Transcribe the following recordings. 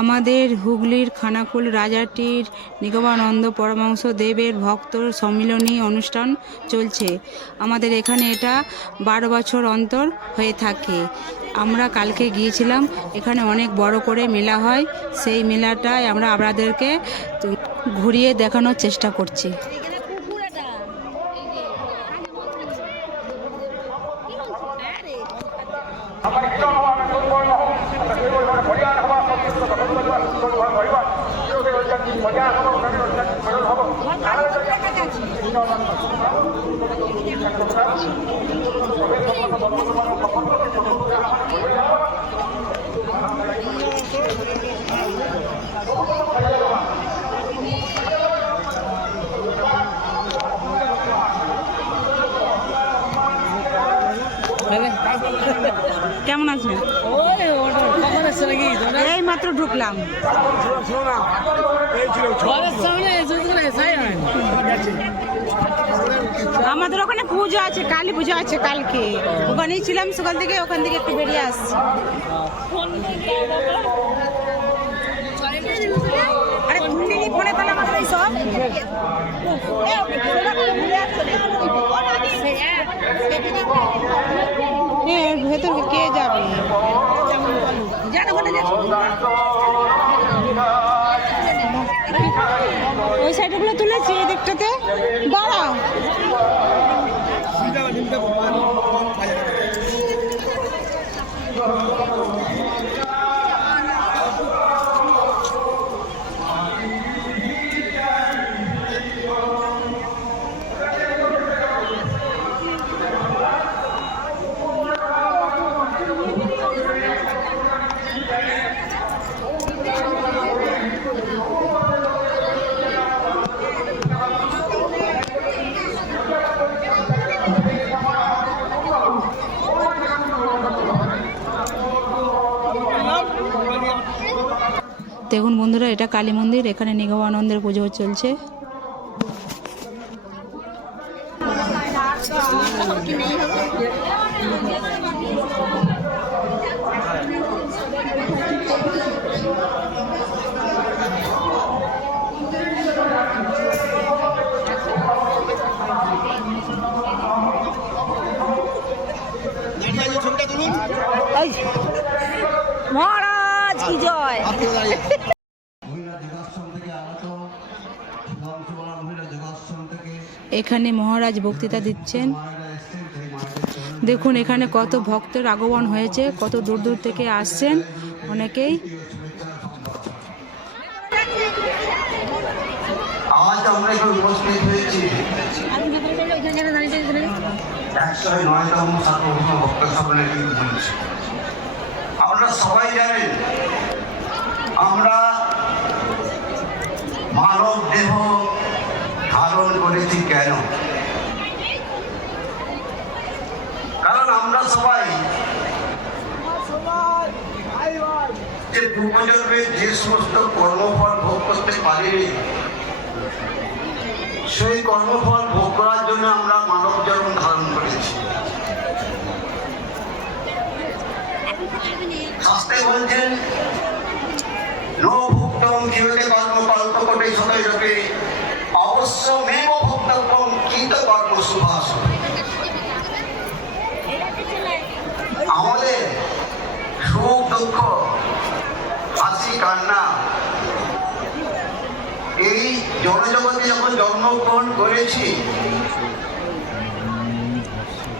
আমাদের হুগলির খানাকুল রাজাটির নিগমানন্দ পরমহংস দেবের ভক্ত সম্মিলনী অনুষ্ঠান চলছে। আমাদের এখানে এটা 12 বছর অন্তর হয়ে থাকে। আমরা কালকে গিয়েছিলাম, এখানে অনেক বড় করে মেলা হয়। সেই মেলাটায় আমরা আপনাদেরকে ঘুরিয়ে দেখানোর চেষ্টা করছি। কেমন আছেন? এই মাত্র ঢুকলাম। আমাদের ওখানে পুজো আছে, কালী পুজো আছে কালকে। ওখানেই ছিলাম সকাল থেকে, ওখান থেকে একটু বেরিয়ে আসছি। আরে ফোনে তাহলে আমাদের এই সব ভেতরে কে যাবে? ওই সাইডগুলো তুলেছি, এই দিকটাতে দাঁড়াও। দেখুন বন্ধুরা, এটা কালী মন্দির। এখানে নিগমানন্দের পুজো চলছে। মহারাজ কি জয়। এখানে মহারাজ বক্তৃতা দিচ্ছেন। দেখুন এখানে কত ভক্তের আগমন হয়েছে, কত দূর দূর থেকে আসছেন অনেকেই। আজ আমরা এখানে উপস্থিত হয়েছি 109তম সার্বভৌম ভক্ত সম্মেলনী বলছি। আপনারা সবাই জানেন আমরা মানব দেহ ধারণ করেছি কেন? কারণ আমরা সবাই যে পূর্বজন্মে যে সমস্ত কর্মফল ভোগ করতে পারিনি, সেই কর্মফল ভোগ করার জন্য আমরা মানব জন্ম ধারণ করেছি। শাস্ত্রে বলছেন নো ভুক্তম জীবনে কর্ম কল্প কোটে সদয় রূপে অবশ্যমেব ভুক্তব্যম কৃত কর্ম শুভাস। আমাদের সুখ দুঃখ হাসি কান্না এই জনজগতে যখন জন্মগ্রহণ করেছি,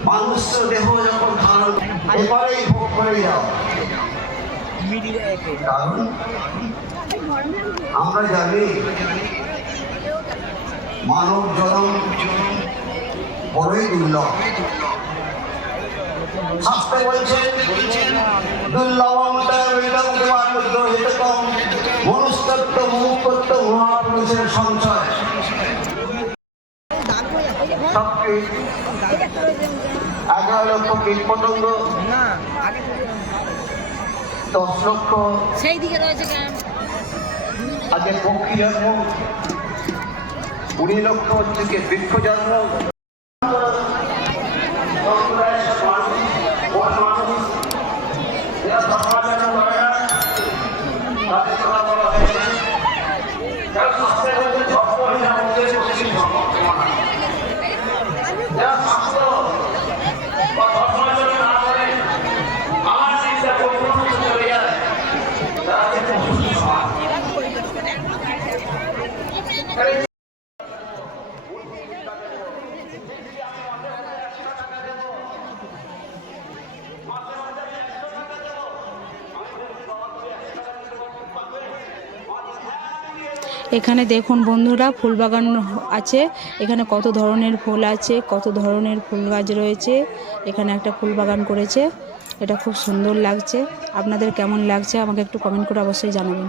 মানুষ দেহ যখন ধারণ এবারেই ভোগ করে যাও। কারণ আমরা জানি মানব জন্ম বড়ই দুর্লভ। শাস্ত্রে বলছেন দুর্লভম মনুষ্যত্ব মুমুক্ষত্ব মহাপুরুষের সঞ্চয়। 11 লক্ষ কীট পতঙ্গ, 10 লক্ষ সেই দিকে রয়েছে আগে পক্ষী জন্ম, 20 লক্ষ হচ্ছে কি বৃক্ষ জন্ম। সমাজ যারা শাস্ত্র বা ধর্মাচরণ না করে আমার চিন্তা পরিবর্তন চলে যায়, তারা কিন্তু অসুস্থ সমাজ। এখানে দেখুন বন্ধুরা, ফুল বাগান আছে। এখানে কত ধরনের ফুল আছে, কত ধরনের ফুল গাছ রয়েছে। এখানে একটা ফুল বাগান করেছে, এটা খুব সুন্দর লাগছে। আপনাদের কেমন লাগছে আমাকে একটু কমেন্ট করে অবশ্যই জানাবেন।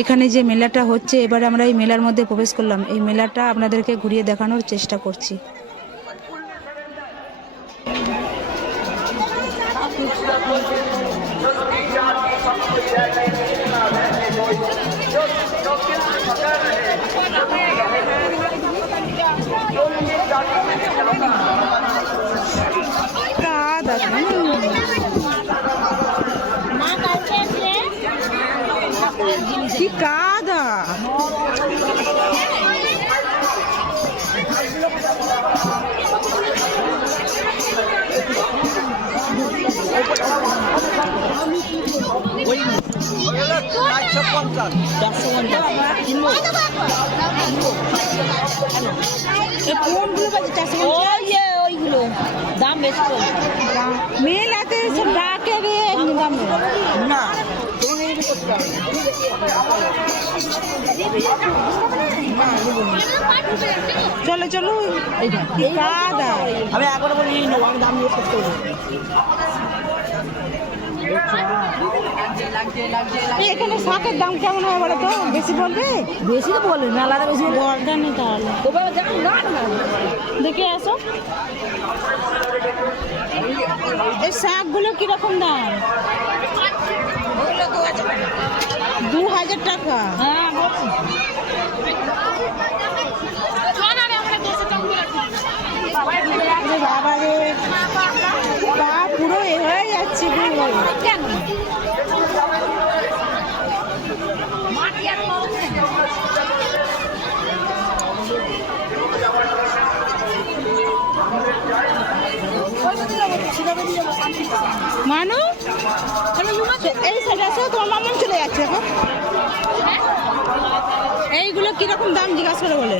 এখানে যে মেলাটা হচ্ছে, এবারে আমরা এই মেলার মধ্যে প্রবেশ করলাম। এই মেলাটা আপনাদেরকে ঘুরিয়ে দেখানোর চেষ্টা করছি। কি কাদা! ওইগুলো দাম বেশি মেলাতে সব ডাকে গিয়ে দাম না। চলো চলো, কাদা আমি একবার বলি নেবো, আমি দাম দিয়ে শেষ করবো। এখানে শাকের দাম কেমন হয় বলো তো? বেশি বলবে? বেশি তো বলে মেলাতে বেশি দরকার নেই তাহলে। দেখে আসো এই শাকগুলো কিরকম দাম? 2000 টাকা। হ্যাঁ বাবা রে, পা পুরো এ হয়ে যাচ্ছে কেন? মানু এই সাইডে আসো, তোমার মামন চলে যাচ্ছে এখন। এইগুলো কিরকম দাম জিজ্ঞাসা করে বলে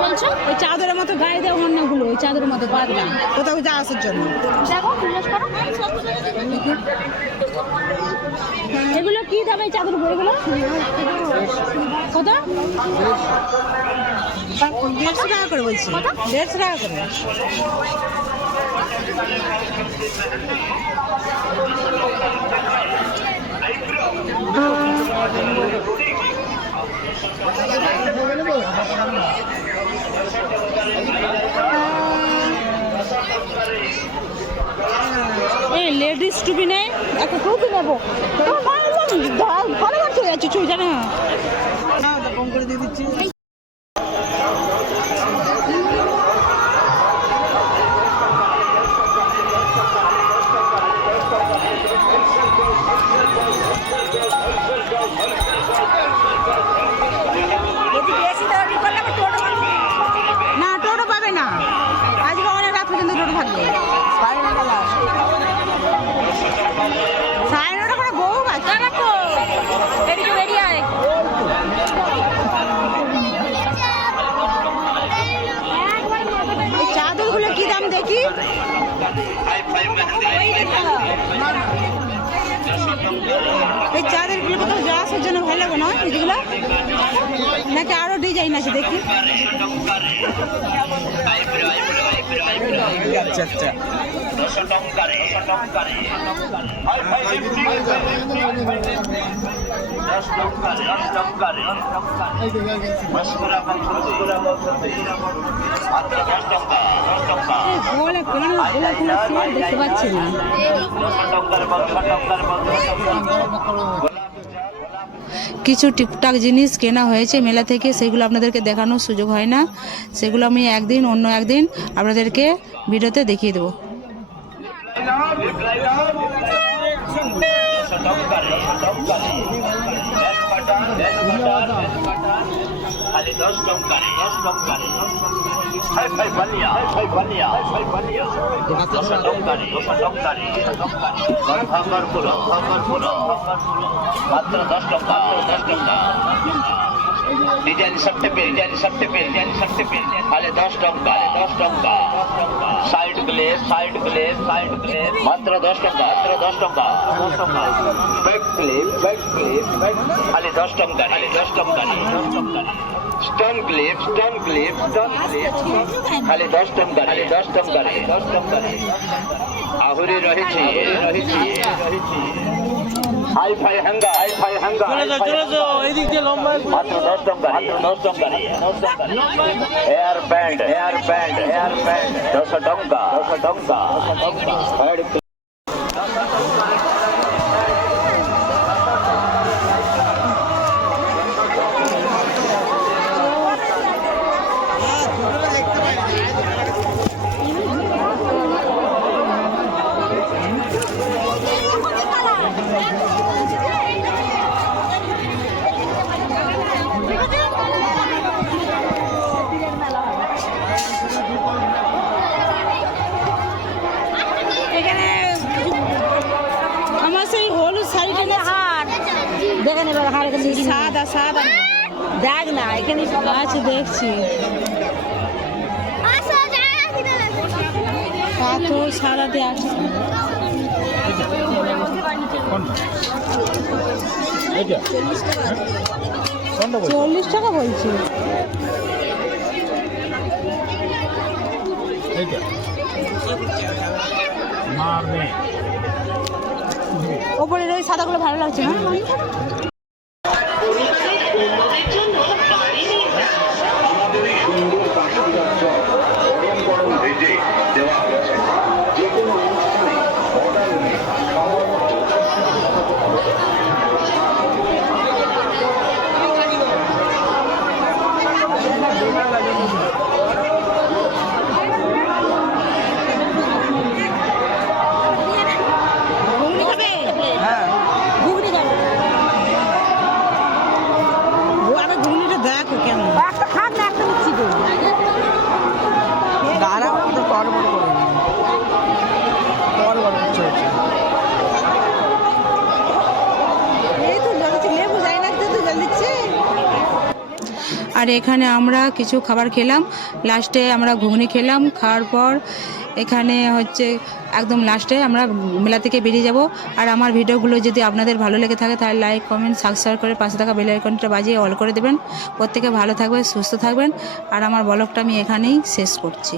বলছো? ওই চাদরের মতো গায়ে দেওয়া অন্যগুলো, ওই চাদরের মতো পাতলা, কোথাও যা আসার জন্য। এগুলো কি দাম এই চাদর উপর? কত? 150 টাকা করে বলছি। 150 টাকা করে। এই লেডিস টুপি নেই, একটা টুপি নেবো। ভালো চলে যাচ্ছে চুই জানা। কম করে দিয়ে দিচ্ছি। না টোটো পাবে না, আজকে অনেক রাত পর্যন্ত টোটো থাকবে। 9:30 করে বউ বাচ্চা রাখো, এদিকে বেরিয়ে আয়। এই চাদরগুলো কি দাম দেখি? এই চাদরগুলো কোথাও যাওয়া আসার জন্য ভালো লাগে না এগুলো, নাকি আরো ডিজাইন আছে দেখি? আচ্ছা আচ্ছা High five, টঙ্কারে মস্কুরা বলতে মাত্র 10 টাকা 10 টাকা দেখতে পাচ্ছি না। কিছু টুকটাক জিনিস কেনা হয়েছে মেলা থেকে, সেগুলো আপনাদেরকে দেখানোর সুযোগ হয় না, সেগুলো আমি অন্য একদিন আপনাদেরকে ভিডিওতে দেখিয়ে দেবো। খালি 10 টাকারে 10 টাকারে হাই ফাই বানিয়া হাই বানিয়া হাই বানিয়া 10 টাকারে 10 টাকারে ভাঙার পুরো মাত্র 10 টাকা 10 টাকা ডিজাইন সবতে পেল খালি 10 টাকা 10 টাকা সাইড গ্লেজ মাত্র 10 টাকা ব্যাক ক্লিপ খালি 10 টাকা স্টোন ক্লিপ খালি 10 টাকা আহুরি রয়েছে হাই ফাই হাঙ্গা চলে যাও এদিক দিয়ে লম্বা মাত্র 10 টাকা এয়ার ব্যান্ড 10 টাকা এখানে আমার সেই হলুদ শাড়িটা হার দেখেন এবার হার এখানে সাদা দেখ না এখানে আছে, দেখছি পাথর সাদাতে আছে। 40 টাকা বলছি। ওপরের ওই সাদাগুলো ভালো লাগছে না? ঘুগনি খাবে? আরে ঘুগনিটা দেখো কেমন। একটা খান না একটা মিষ্টি দেবো দাঁড়া তো বড় এই তো জলদি লেবু যাই না তো জল দিচ্ছে। আর এখানে আমরা কিছু খাবার খেলাম, লাস্টে আমরা ঘুগনি খেলাম, খাওয়ার পর এখানে হচ্ছে একদম লাস্টে আমরা মেলা থেকে বেরিয়ে যাব। আর আমার ভিডিওগুলো যদি আপনাদের ভালো লেগে থাকে তাহলে লাইক কমেন্ট সাবস্ক্রাইব করে পাশে থাকা বেল আইকনটা বাজিয়ে অল করে দেবেন। প্রত্যেকে ভালো থাকবেন, সুস্থ থাকবেন। আর আমার ব্লগটা আমি এখানেই শেষ করছি।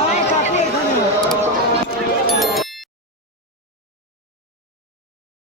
আয় তাহলে